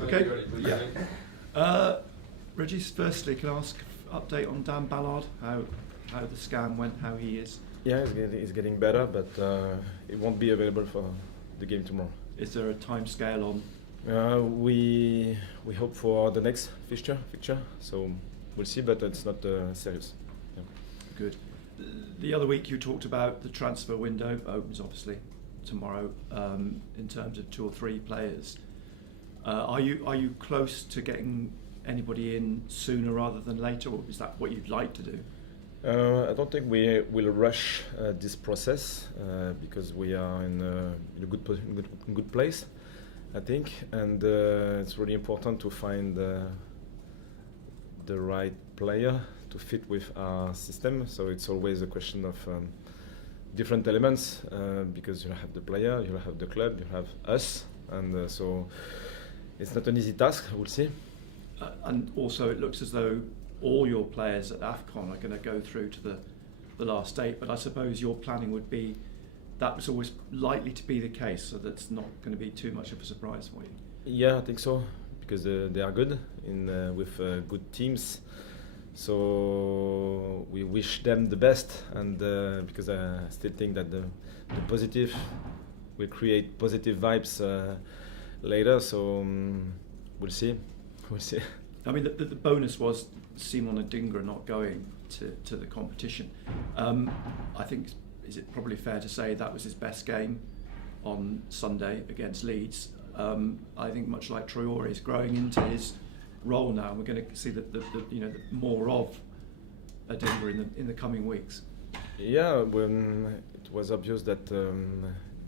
Okay. Régis, firstly, can I ask update on Dan Ballard? How the scan went, how he is? Yeah, he's getting better, but it won't be available for the game tomorrow. Is there a time scale on? We hope for the next fixture, so we'll see, but it's not serious. Yeah. Good. The other week you talked about the transfer window opens obviously tomorrow in terms of 2 or 3 players. Are you close to getting anybody in sooner rather than later, or is that what you'd like to do? I don't think we will rush this process because we are in a good place, I think, and it's really important to find the right player to fit with our system. So it's always a question of different elements because you have the player, you have the club, you have us, and so it's not an easy task. We'll see. And also, it looks as though all your players at AFCON are going to go through to the last 8, but I suppose your planning would be that was always likely to be the case, so that's not going to be too much of a surprise for you. Yeah, I think so, because they are good with good teams. So we wish them the best, and because I still think that the positive will create positive vibes later. So we'll see. We'll see. I mean, the bonus was Simon Adingra not going to the competition. I think, is it probably fair to say that was his best game on Sunday against Leeds? I think much like Traore is growing into his role now, and we're going to see the more of Adingra in the coming weeks. Yeah, when it was obvious that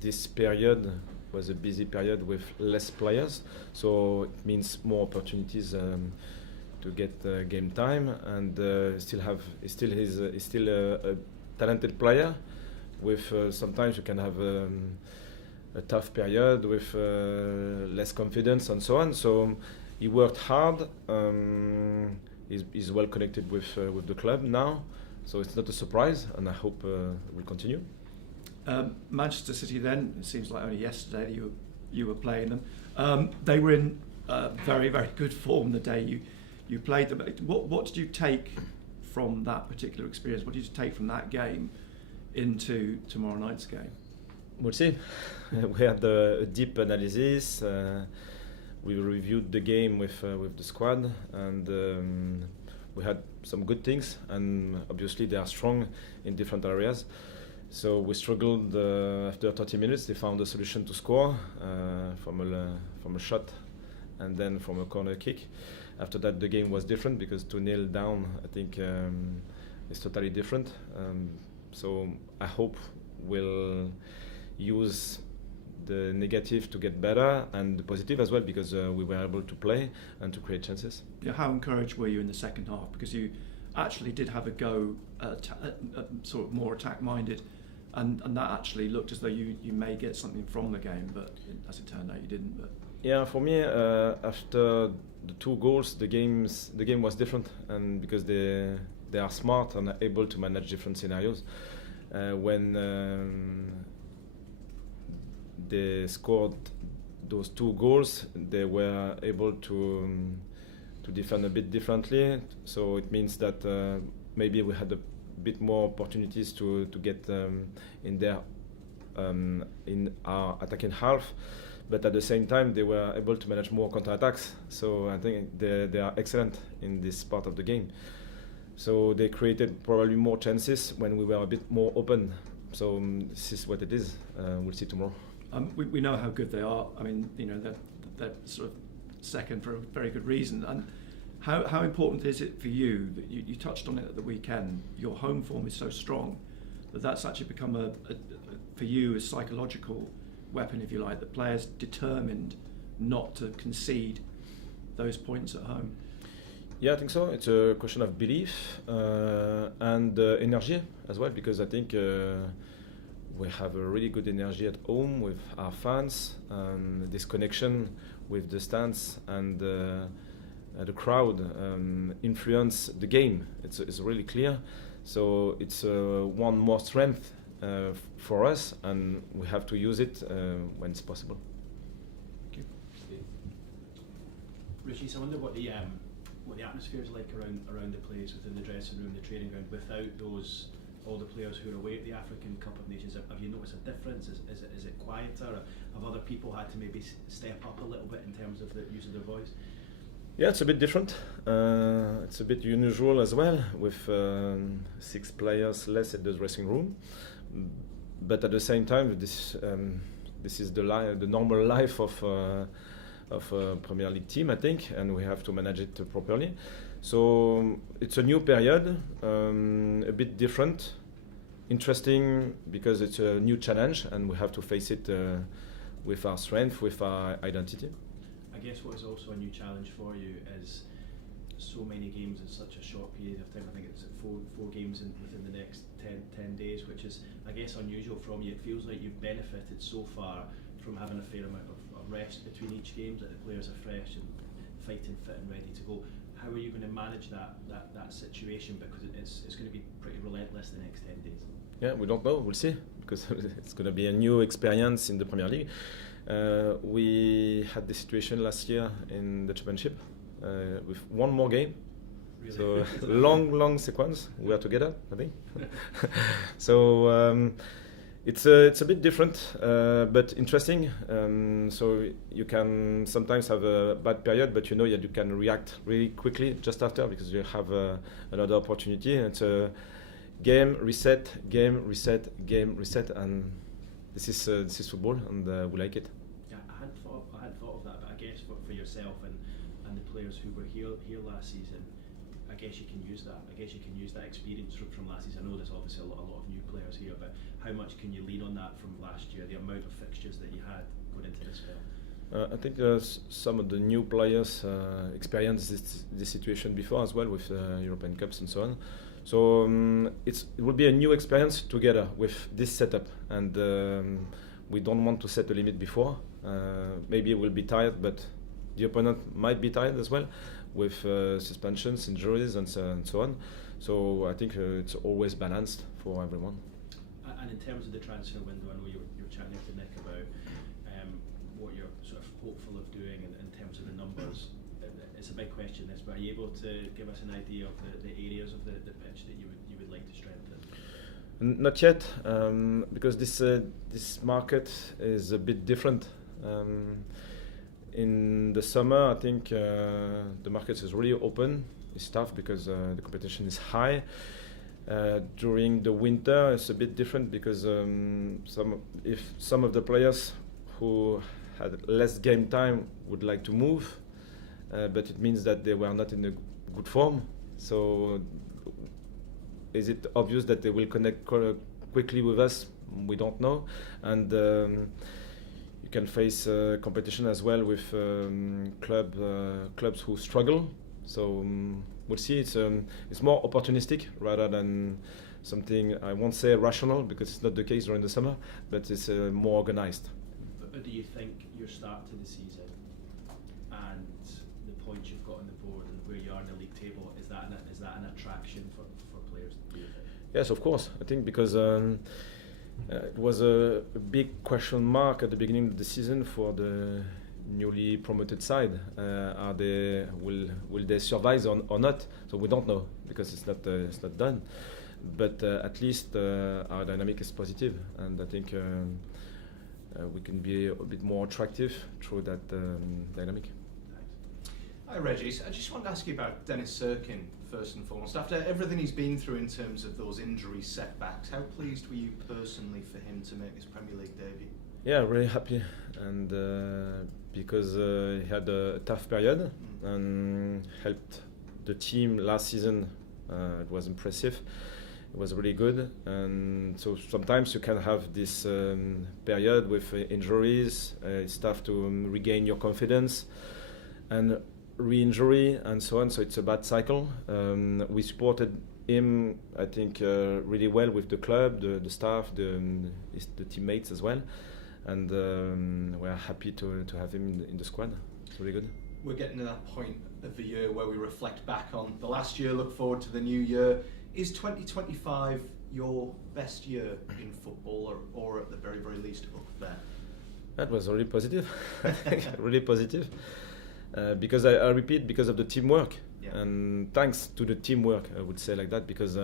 this period was a busy period with less players, so it means more opportunities to get game time, and he's still a talented player. With sometimes you can have a tough period with less confidence and so on. So he worked hard. He's well connected with the club now, so it's not a surprise, and I hope we'll continue. Manchester City then, it seems like only yesterday you were playing them. They were in very, very good form the day you played them. What did you take from that particular experience? What did you take from that game into tomorrow night's game? We'll see. We had a deep analysis. We reviewed the game with the squad, and we had some good things, and obviously they are strong in different areas. So we struggled after 30 minutes. They found a solution to score from a shot and then from a corner kick. After that, the game was different because 2-0 down, I think, is totally different. So I hope we'll use the negative to get better and the positive as well, because we were able to play and to create chances. Yeah, how encouraged were you in the second half? Because you actually did have a go, sort of more attack-minded. And that actually looked as though you may get something from the game, but as it turned out, you didn't. But yeah, for me, after the 2 goals, the game was different, and because they are smart and are able to manage different scenarios. When they scored those 2 goals, they were able to defend a bit differently. So it means that maybe we had a bit more opportunities to get in there in our attacking half, but at the same time they were able to manage more counter-attacks. So I think they are excellent in this part of the game. So they created probably more chances when we were a bit more open. So this is what it is. We'll see tomorrow. We know how good they are. I mean, they're sort of second for a very good reason. And how important is it for you that you touched on it at the weekend? Your home form is so strong that's actually become for you a psychological weapon, if you like. The players determined not to concede those points at home. Yeah, I think so. It's a question of belief and energy as well, because I think we have a really good energy at home with our fans, and this connection with the stands and the crowd influence the game. It's really clear. So it's one more strength for us, and we have to use it when it's possible. Thank you. Régis, I wonder what the atmosphere is like around the place, within the dressing room, the training ground, without all the players who are away at the African Cup of Nations. Have you noticed a difference? Is it quieter? Or have other people had to maybe step up a little bit in terms of the use of their voice? Yeah, it's a bit different. It's a bit unusual as well, with 6 players less in the dressing room. But at the same time, this is the normal life of a Premier League team, I think, and we have to manage it properly. So it's a new period, a bit different, interesting because it's a new challenge, and we have to face it with our strength, with our identity. I guess what is also a new challenge for you is so many games in such a short period of time. I think it's four games within the next 10 days, which is, I guess, unusual from you. It feels like you've benefited so far from having a fair amount of rest between each game, that the players are fresh and fighting fit and ready to go. How are you going to manage that situation? Because it's going to be pretty relentless the next 10 days. Yeah, we don't know. We'll see, because it's going to be a new experience in the Premier League. We had this situation last year in the Championship with one more game. Really? So long sequence. We are together, I think. So it's a bit different, but interesting. So you can sometimes have a bad period, but you know that you can react really quickly just after, because you have another opportunity. And it's a game reset, and this is football, and we like it. Yeah, I hadn't thought of that, but I guess for yourself and the players who were here last season, I guess you can use that. I guess you can use that experience from last season. I know there's obviously a lot of new players here, but how much can you lean on that from last year, the amount of fixtures that you had going into this spell? I think some of the new players experienced this situation before as well, with European Cups and so on. So it will be a new experience together with this setup, and we don't want to set a limit before. Maybe we'll be tired, but the opponent might be tired as well, with suspensions, injuries, and so on. So I think it's always balanced for everyone. And in terms of the transfer window, I know you were chatting to Nick about what you're sort of hopeful of doing in terms of the numbers. It's a big question, this, but are you able to give us an idea of the areas of the pitch that you would like to strengthen? Not yet, because this market is a bit different. In the summer, I think the market is really open. It's tough because the competition is high. During the winter, it's a bit different because some of the players who had less game time would like to move, but it means that they were not in a good form. So is it obvious that they will connect quickly with us? We don't know. And you can face competition as well with clubs who struggle. So we'll see. It's more opportunistic rather than something, I won't say rational, because it's not the case during the summer, but it's more organized. But do you think your start to the season and the points you've got on the board and where you are in the league table, is that an attraction for players, do you think? Yes, of course. I think because it was a big question mark at the beginning of the season for the newly promoted side. Will they survive or not? So we don't know, because it's not done. But at least our dynamic is positive, and I think we can be a bit more attractive through that dynamic. Hi Régis, I just wanted to ask you about Dennis Sirkin first and foremost. After everything he's been through in terms of those injury setbacks, how pleased were you personally for him to make his Premier League debut? Yeah, really happy, and because he had a tough period and helped the team last season. It was impressive. It was really good, and so sometimes you can have this period with injuries. It's tough to regain your confidence, and re-injury and so on. So it's a bad cycle. We supported him, I think, really well with the club, the staff, the teammates as well, and we're happy to have him in the squad. It's really good. We're getting to that point of the year where we reflect back on the last year, look forward to the new year. Is 2025 your best year in football, or at the very, very least up there? That was really positive. Really positive. because I repeat, because of the teamwork. Yeah. And thanks to the teamwork, I would say like that, because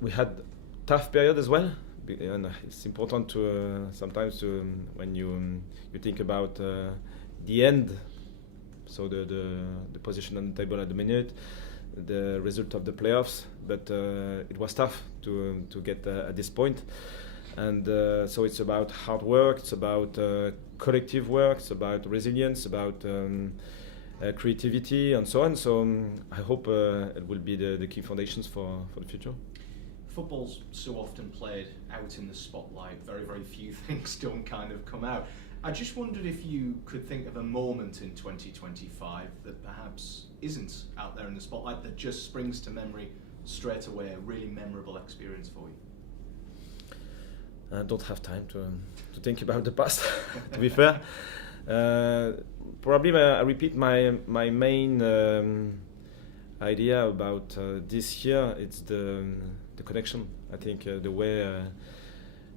we had tough period as well, and it's important to sometimes to when you think about the end, so the position on the table at the minute, the result of the playoffs, but it was tough to get at this point. And so it's about hard work, it's about collective work, it's about resilience, about creativity and so on. So I hope it will be the key foundations for the future. Football's so often played out in the spotlight, very, very few things don't kind of come out. I just wondered if you could think of a moment in 2025 that perhaps isn't out there in the spotlight, that just springs to memory straight away, a really memorable experience for you. I don't have time to think about the past, to be fair. Probably I repeat my main idea about this year. It's the connection. I think the way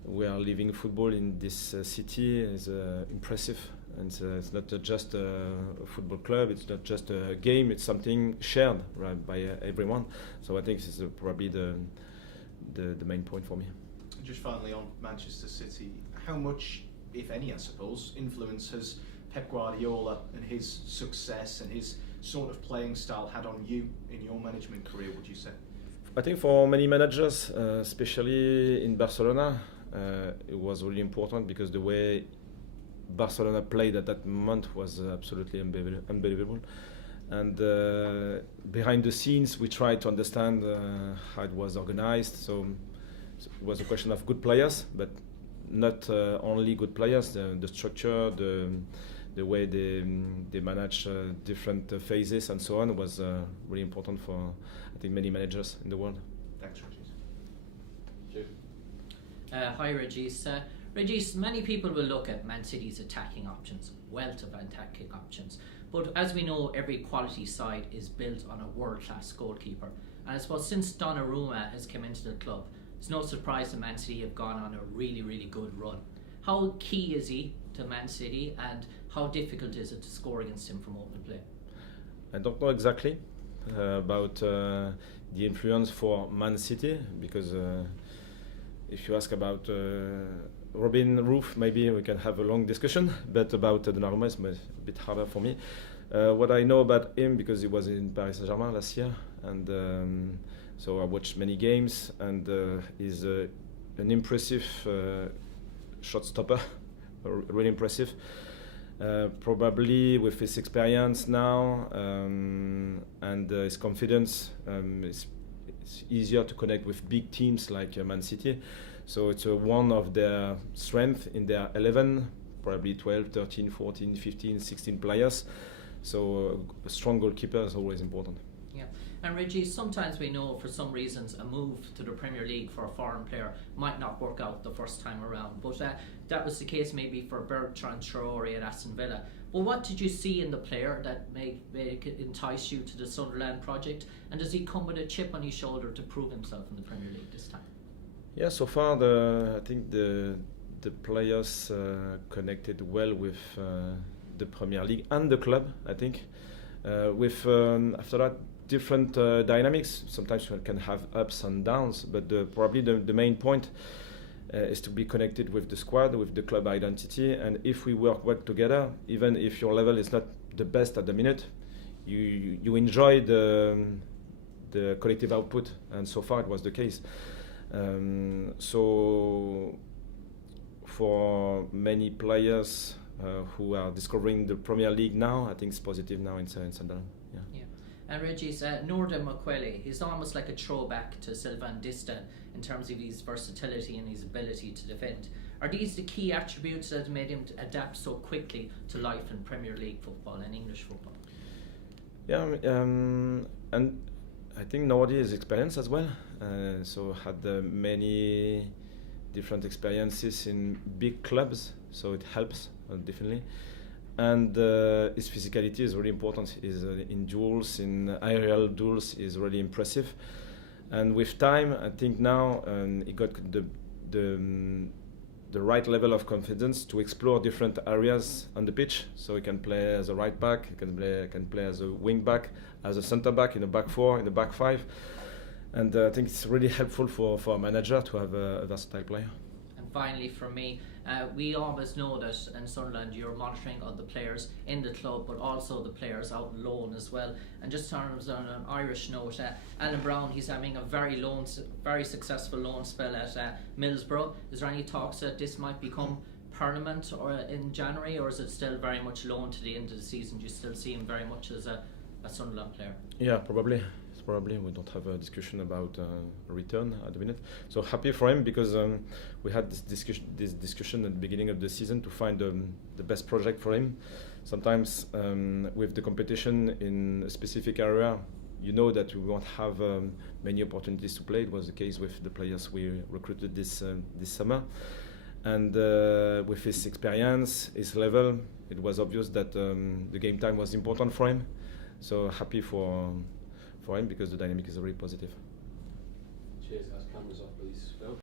we are living football in this city is impressive. And it's not just a football club, it's not just a game, it's something shared, right, by everyone. So I think this is probably the main point for me. Just finally on Manchester City, how much, if any, I suppose, influence has Pep Guardiola and his success and his sort of playing style had on you in your management career, would you say? I think for many managers, especially in Barcelona, it was really important because the way Barcelona played at that moment was absolutely unbelievable. And behind the scenes, we tried to understand how it was organized. So it was a question of good players, but not only good players. The structure, the way they manage different phases and so on was really important for, I think, many managers in the world. Thanks, Régis. Hi, Régis. Régis, many people will look at Man City's attacking options, wealth of attacking options. But as we know, every quality side is built on a world-class goalkeeper. And I suppose since Donnarumma has come into the club, it's no surprise that Man City have gone on a really, really good run. How key is he to Man City, and how difficult is it to score against him from open play? I don't know exactly about the influence for Man City, because if you ask about Robin Roof, maybe we can have a long discussion, but about Donnarumma is a bit harder for me. What I know about him, because he was in Paris Saint-Germain last year, and so I watched many games, and he's an impressive shot stopper, really impressive. Probably with his experience now and his confidence, it's easier to connect with big teams like Man City. So it's one of their strengths in their 11, probably 12, 13, 14, 15, 16 players. So a strong goalkeeper is always important. Yeah, and Régis, sometimes we know for some reasons a move to the Premier League for a foreign player might not work out the first time around, but that was the case maybe for Bertrand Traoré at Aston Villa. Well, what did you see in the player that made it entice you to the Sunderland project, and does he come with a chip on his shoulder to prove himself in the Premier League this time? Yeah, so far I think the players connected well with the Premier League and the club, I think. With after that, different dynamics. Sometimes we can have ups and downs, but probably the main point is to be connected with the squad, with the club identity. And if we work well together, even if your level is not the best at the minute, you enjoy the collective output. And so far it was the case. So for many players who are discovering the Premier League now, I think it's positive now in Sunderland. Yeah. And Régis, Norda Makwele, he's almost like a throwback to Sylvain Distin in terms of his versatility and his ability to defend. Are these the key attributes that made him adapt so quickly to life in Premier League football and English football? Yeah, and I think Nordi is experienced as well. So had many different experiences in big clubs, so it helps definitely. And his physicality is really important. Is in duels, in aerial duels, is really impressive. And with time, I think now he got the the right level of confidence to explore different areas on the pitch. So he can play as a right back, he can play as a wing back, as a centre back, in a back four, in a back five. And I think it's really helpful for a manager to have a versatile player. And finally, for me, we always know that in Sunderland you're monitoring of the players in the club, but also the players out on loan as well. And just on an Irish note, Alan Brown, he's having a very successful loan spell at Middlesbrough. Is there any talks that this might become permanent or in January, or is it still very much loan to the end of the season? Do you still see him very much as a Sunderland player? Yeah, probably. We don't have a discussion about a return at the minute. So happy for him, because we had this discussion at the beginning of the season to find the best project for him. Sometimes with the competition in a specific area, you know that we won't have many opportunities to play. It was the case with the players we recruited this summer. And with his experience, his level, it was obvious that the game time was important for him. So happy for him, because the dynamic is very positive. Cheers, as cameras off, please. Phil.